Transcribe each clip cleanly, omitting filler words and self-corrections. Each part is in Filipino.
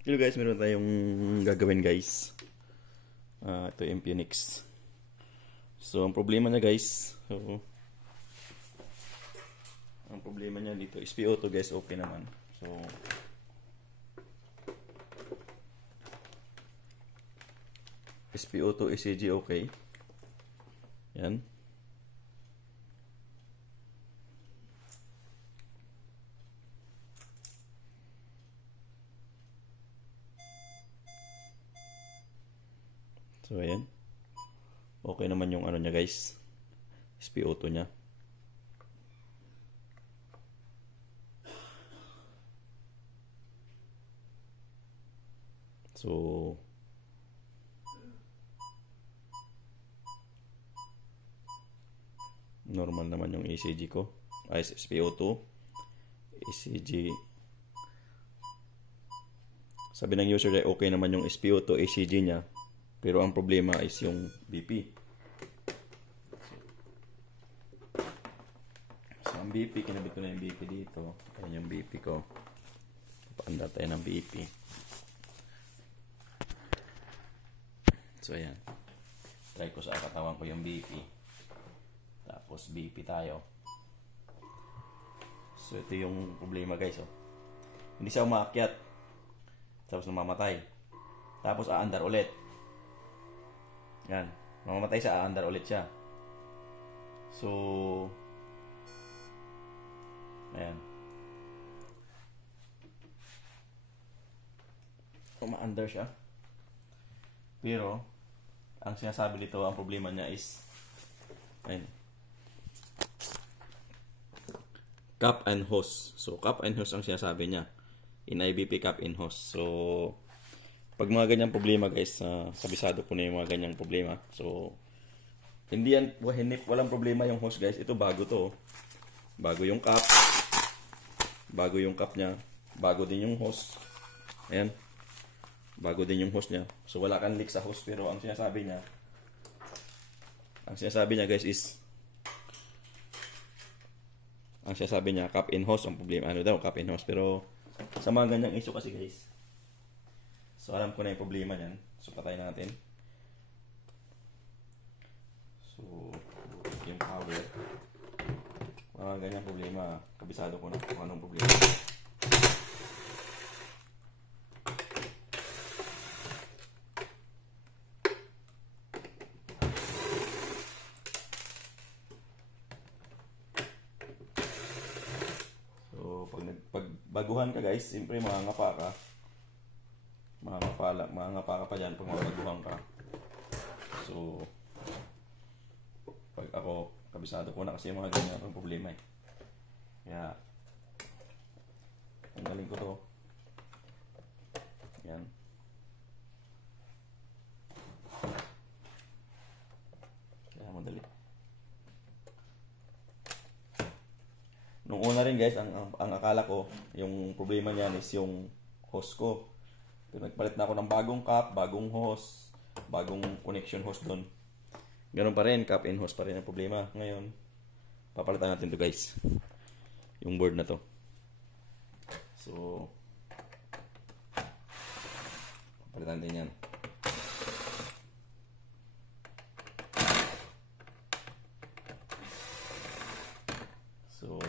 Hello guys, meron tayong gagawin guys. Ito yung Phoenix. So, ang problema niya guys. Ang problema niya dito, SPO2 guys, okay naman. So, SPO2 ECG okay. Yan. So, ayan. Okay naman yung ano niya guys. SPO2 niya. So, normal naman yung ECG ko. SPO2. ECG. Sabi ng user ay okay naman yung SPO2 ECG niya. Pero ang problema is yung BP. So, ang BP, kinabit ko na yung BP dito. Ayan yung BP ko. Paanda tayo ng BP. So, ayan. Try ko sa katawan ko yung BP. Tapos, BP tayo. So, ito yung problema guys. Oh. Hindi siya umaakyat. Tapos, namamatay. Tapos, aandar ulit. Yan. Mamamatay siya, aandar ulit siya. So, ayan. Umaandar siya. Pero, ang sinasabi dito, ang problema niya is, ayan. Cup and hose. So, cup and hose ang sinasabi niya. In IBP, cup and hose. So, pag mga ganyang problema guys, kabisado po na yung mga ganyang problema. So, hindi yan, walang problema yung hose guys. Ito bago to. Bago yung cup. Bago yung cup niya. Bago din yung hose. Ayan. Bago din yung hose niya. So, wala kang leak sa hose. Pero ang sinasabi niya guys is, ang sinasabi niya, cup and hose ang problema. Ano daw, cup and hose. Pero, sa mga ganyang issue kasi guys, so, alam ko na yung problema niyan. So, patay natin. So, yung power. Mga ganyang problema. Kabisado ko na kung anong problema. So, pag baguhan ka guys, siyempre mangangapa ka. Mangangapa ka pa dyan pag mabaguhan ka. So, pag ako, kabisado ko na kasi yung mga ganyan ang problema eh. Kaya, ang galing ko to. Yan. Kaya madali. Nung una rin guys, ang akala ko, yung problema niyan is yung hose ko. Pero nagpalit na ako ng bagong cup, bagong hose, bagong connection hose doon. Ganun pa rin, cup and hose pa rin ang problema. Ngayon, papalitan natin to guys. Yung board na to. So, papalitan natin yan. So,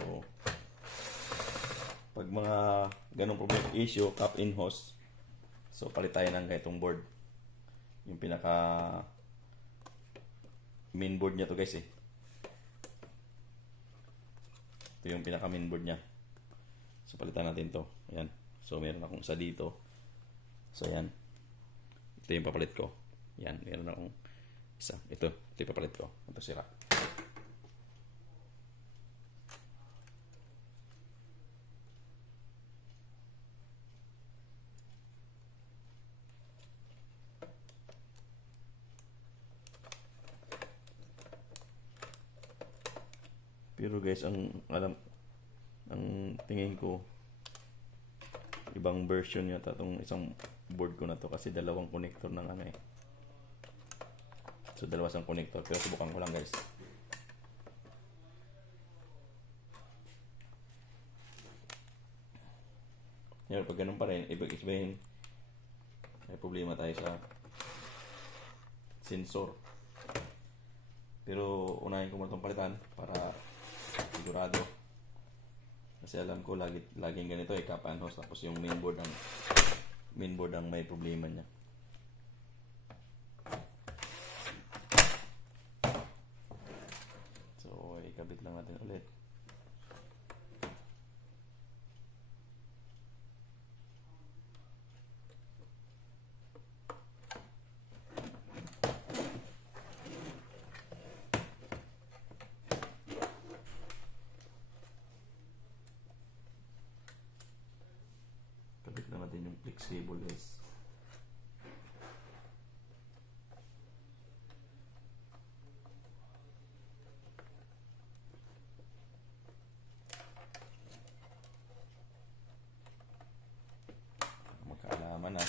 pag mga ganung problema issue, cup and hose, so palit tayo ng ganitong board. Yung pinaka main board niya to guys eh. Ito yung pinaka main board niya. So palitan natin to. Ayan. So meron akong isa dito. So ayan. Ito yung papalit ko. Ayan. Meron akong isa. Ito yung papalit ko. Ito sira. Pero guys, ang tingin ko, ibang version yata itong isang board ko na to kasi dalawang connector ng ano eh. So dalawa sang connector, pero subukan ko lang guys. Yan, pag ganun pa rin, ibig sabihin, may problema tayo sa sensor. Pero unahin ko muna itong palitan para sigurado. Kasi alam ko laging ganito cap and hose, tapos yung mainboard ang may problema niya. So ikabit lang natin ulit. Kabit na natin yung flex cable, guys. Magkaalaman na.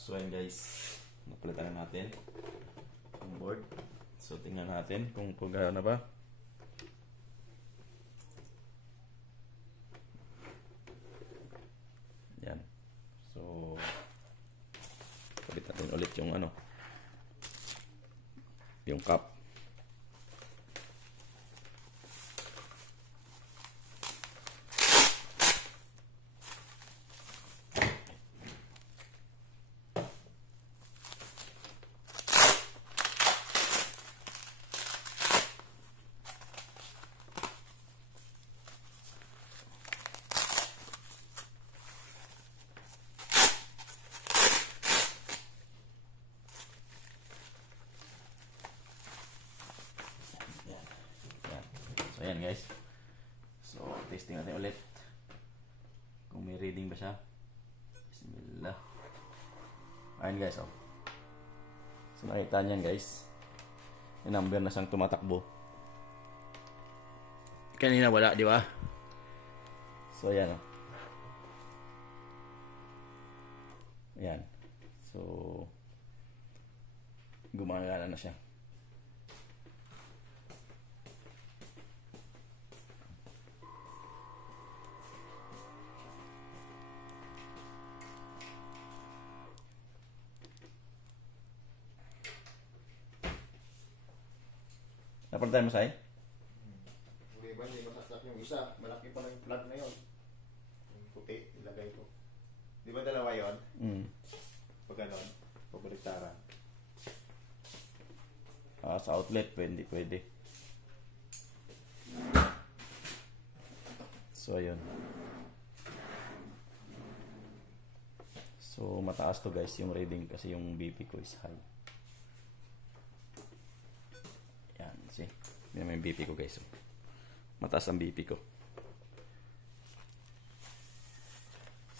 So ayan guys, napalitan na natin ang board. So tingnan natin kung gano'n na ba. Yan. So kabit natin ulit yung yung cap. So ayan guys. So testing natin ulit kung may reading ba siya. Bismillah. Ayan guys, oh. So nakita niyan guys, yung number na siyang tumatakbo. Kanina wala, di ba? So ayan, oh. Ayan. So gumagana na siya. Napalitan mo sa'yo? Hindi ba, hindi masasak yung isa. Malaki pa lang yung plug na yun. Yung puti, ilagay ko. Di ba dalawa yun? Pag ganon, pabaliktaran. Sa outlet, pwede. So, ayun. So, mataas to guys yung reading kasi yung BP ko is high. Yan, see? Yan yung BP ko guys. Mataas ang BP ko.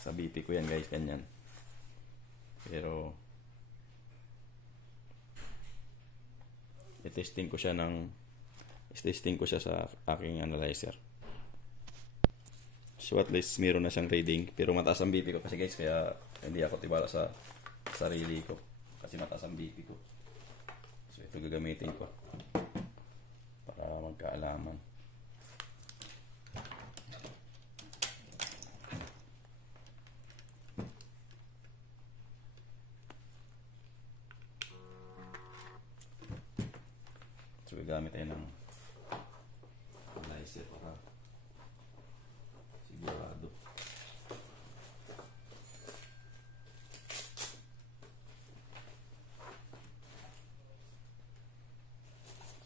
Sa BP ko yan guys, ganyan. Pero i-testing ko siya sa aking analyzer. So at least meron na siyang reading, pero mataas ang BP ko kasi guys, kaya hindi ako tiwala sa sarili ko kasi mataas ang BP ko. So ito gagamitin ko para magkaalaman. So gagamit tayo ng analyzer para sigurado.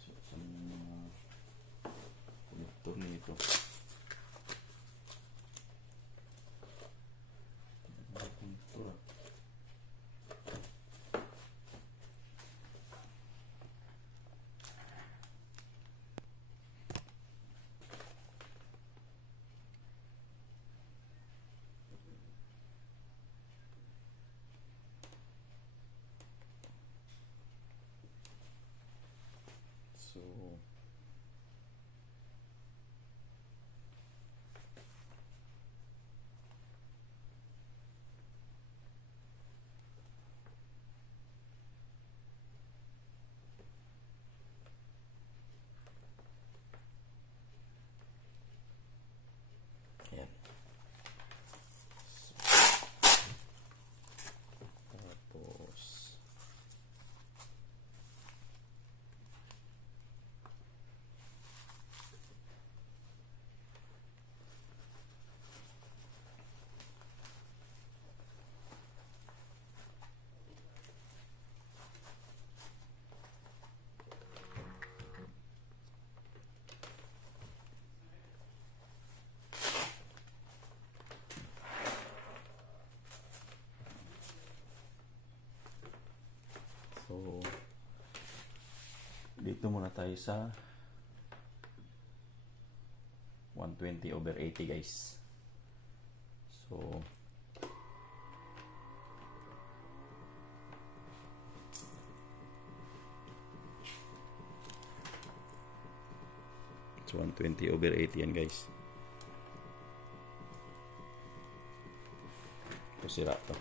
So sa mga konektor nito. Konektor. muna tayo sa 120/80 guys. So it's 120/80 yan guys. Ito sira to.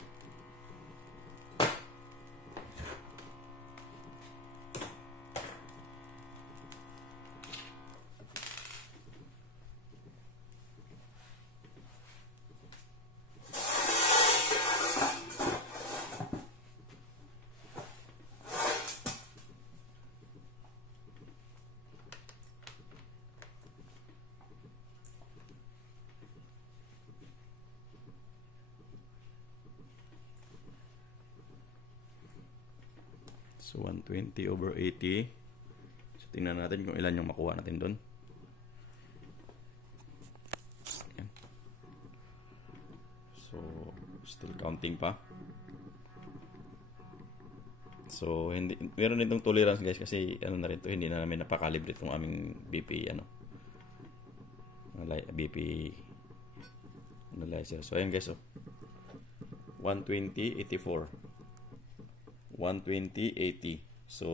So 120/80. So tingnan natin kung ilan yung makuha natin doon. Ayan. So still counting pa. So hindi meron itong tolerance guys kasi ano na rin to, hindi na namin napakalibre itong aming BP BP analyzer. So ayan guys, 120/84. 120/80. So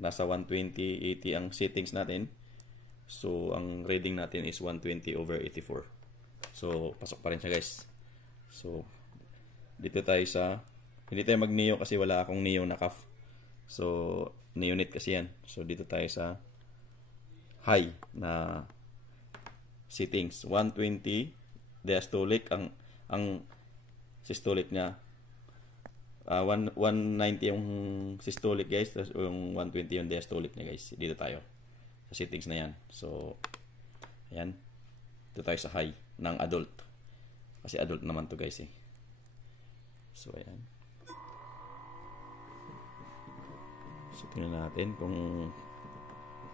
nasa 120/80 ang settings natin. So ang reading natin is 120/84. So pasok pa rin siya guys. So dito tayo sa, hindi tayo mag-neo kasi wala akong neo na cuff. So neonit kasi yan. So dito tayo sa high na settings. 120 diastolic, ang systolic niya 190 yung systolic guys, tapos yung 120 yung diastolic niya guys. Dito tayo sa settings na yan. So ayan, dito tayo sa high ng adult kasi adult naman to guys So ayan, so tingnan natin kung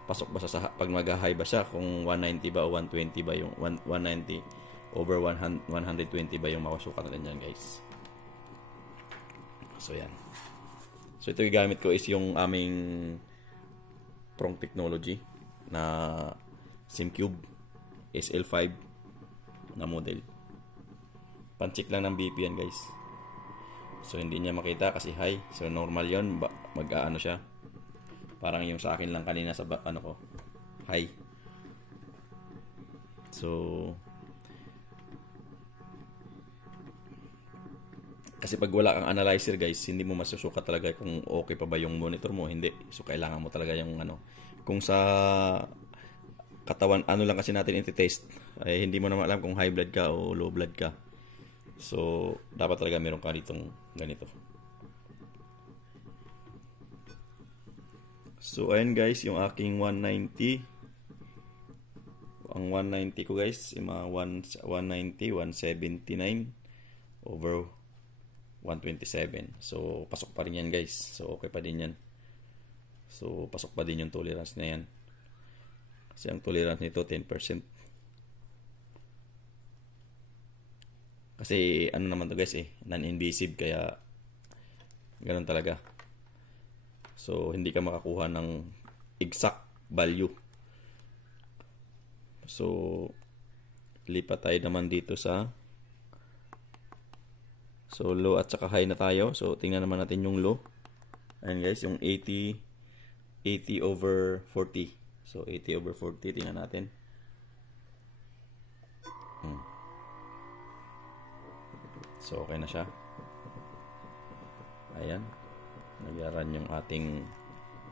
pasok ba sa pag mag-high ba siya, kung 190 ba o 120 ba yung 190 over 120 ba yung makasukat natin dyan guys. So yan. So ito yung gamit ko is yung aming Prong Technology na SimCube SL5 na model. Pancheck lang ng BP yan guys. So hindi niya makita kasi high. So normal yon, mag-aano siya. Parang yung sa akin lang kanina sa high. So kasi pag wala kang analyzer guys, hindi mo masusukat talaga kung okay pa ba yung monitor mo, hindi. So kailangan mo talaga yung kung sa katawan lang kasi natin i-test, ay hindi mo naman alam kung high blood ka o low blood ka. So dapat talaga meron ka ditong ganito. So ayan guys, yung aking 190. Ang 190 ko guys, yung mga 190, 179 over 127. So pasok pa rin yan guys. So okay pa din yan. So pasok pa din yung tolerance na yan. Kasi ang tolerance nito 10%. Kasi naman to guys non-invasive, kaya ganun talaga. So hindi ka makakuha ng exact value. So lipat tayo naman dito sa low at saka high na tayo. So tingnan naman natin yung low. Ayan guys, yung 80/40. So 80/40 tingnan natin. So okay na siya. Ayan, nag-run yung ating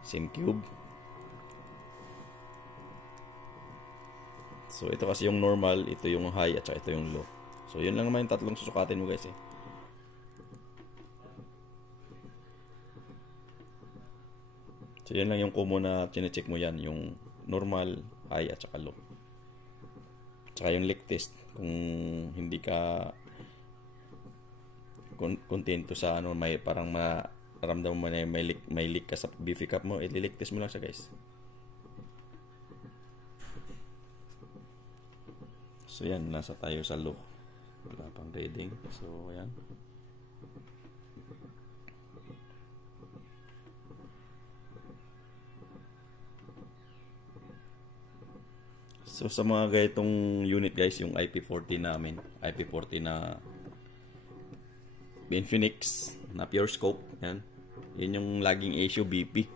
SimCube. So ito kasi yung normal, ito yung high at saka ito yung low. So yun lang naman yung tatlong susukatin mo guys So yun lang yung common na chine-check mo yan, yung normal, high at saka low. Tsaka yung leak test, kung hindi ka kontento sa may parang maramdam mo na may leak ka sa BP cup mo, i-leak test mo lang siya guys. So yan, nasa tayo sa low. Wala pang reading. So ayan. So sa mga ganitong unit guys, yung IP40 namin, IP40 na Infinix na pure scope, yan. Yun yung laging issue, BP.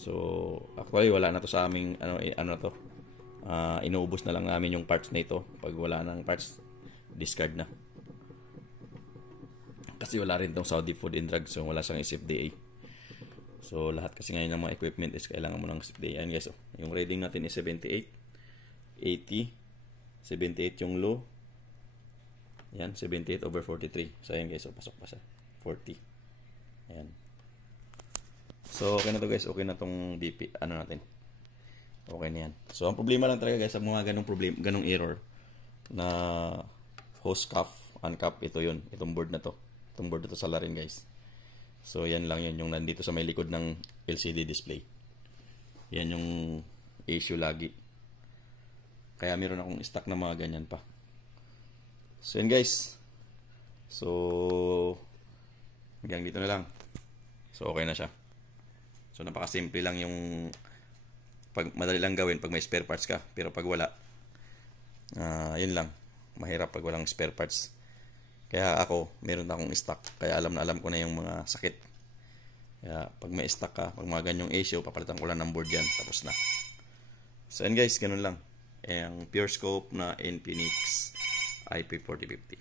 So actually wala na to sa aming inuubos na lang namin yung parts na ito. Pag wala nang parts, discard na. Kasi wala rin tong Saudi Food and Drug, so wala siyang SFDA. So lahat kasi ngayon ng mga equipment is kailangan mo ng SFDA. Ayan guys, yung rating natin is 78, 80, 78 yung low. Ayan, 78/43. So ayan guys, pasok pa sa 40. Ayan. So okay na to guys, okay na tong DP, natin. Okay na yan. So ang problema lang talaga guys, sa mga ganong error na host cuff, uncap, ito yun, itong board na to. Itong board na to sa larin guys. So yan lang yun, yung nandito sa may likod ng LCD display. Yan yung issue lagi. Kaya meron akong stock na mga ganyan pa. So yan guys. So hanggang dito na lang. So okay na siya. So napakasimple lang yung madali lang gawin pag may spare parts ka. Pero pag wala, yun lang. Mahirap pag walang spare parts. Kaya ako, meron na akong stock. Kaya alam ko na yung mga sakit. Kaya pag may stock ka, pag mga ganyong issue, papalitan ko lang ng board yan. Tapos na. So and guys, ganun lang. Ang pure scope na Infinix IP4050.